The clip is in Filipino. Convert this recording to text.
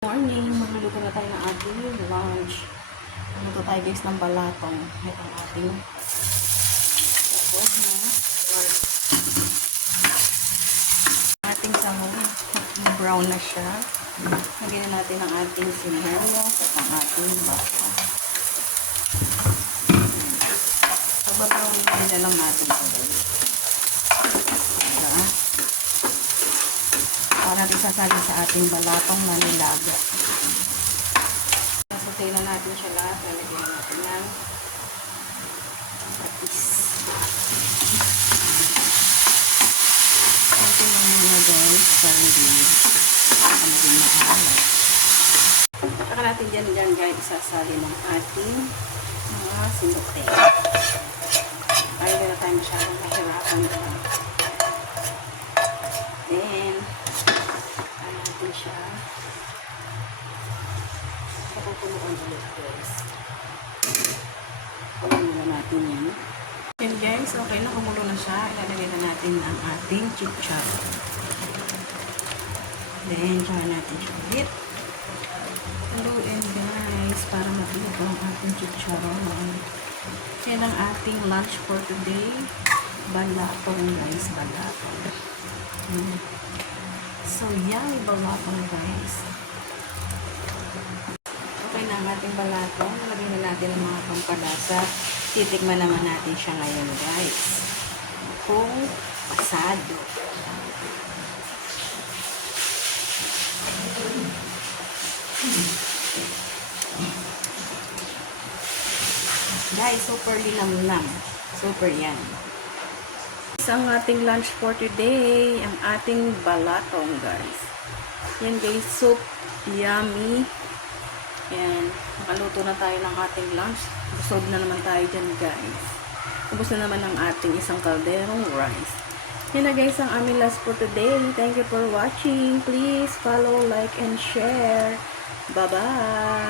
Morning, magluluto na tayo ng ating lunch. Magluluto tayo guys ng balatong. Ito ang ating sahog. Brown na siya. Lagyan natin ang ating siniharias at ang ating bata. Pag-brown na lang natin ito guys. Para natin sasali sa ating balatong na nilaga. Sasatay na natin siya lahat. Lalagyan natin ng patis. Konti lang muna guys para hindi maging maalat. Saka natin dyan guys sasali ng ating mga sinuke. Para hindi na tayo masyadong mahirapan dyan. Then siya. Papupunuan ulit guys. Kulang muna natin yan. Yan guys, okay na, kumulo na siya. Ilalagay na natin ang ating chicharon. Then, try natin siya ulit. Haluin guys, para matuloy ang ating chicharon. Yan ang ating lunch for today. Balatong guys, balatong. So, yummy balatong guys. Okay na ang ating balatong. Nalagyan na natin ang mga pampalasa. Titikman naman natin siya ngayon guys. Kung pasado. Guys, super linamnam. Super yan. Ang ating lunch for today, ang ating balatong guys. Yan guys, soup, yummy. Yan, nakaluto na tayo ng ating lunch. Busog na naman tayo dyan guys. Ubus na naman ang ating isang kalderong rice. Yan na guys ang aming lunch for today. Thank you for watching. Please follow, like, and share. Bye-bye!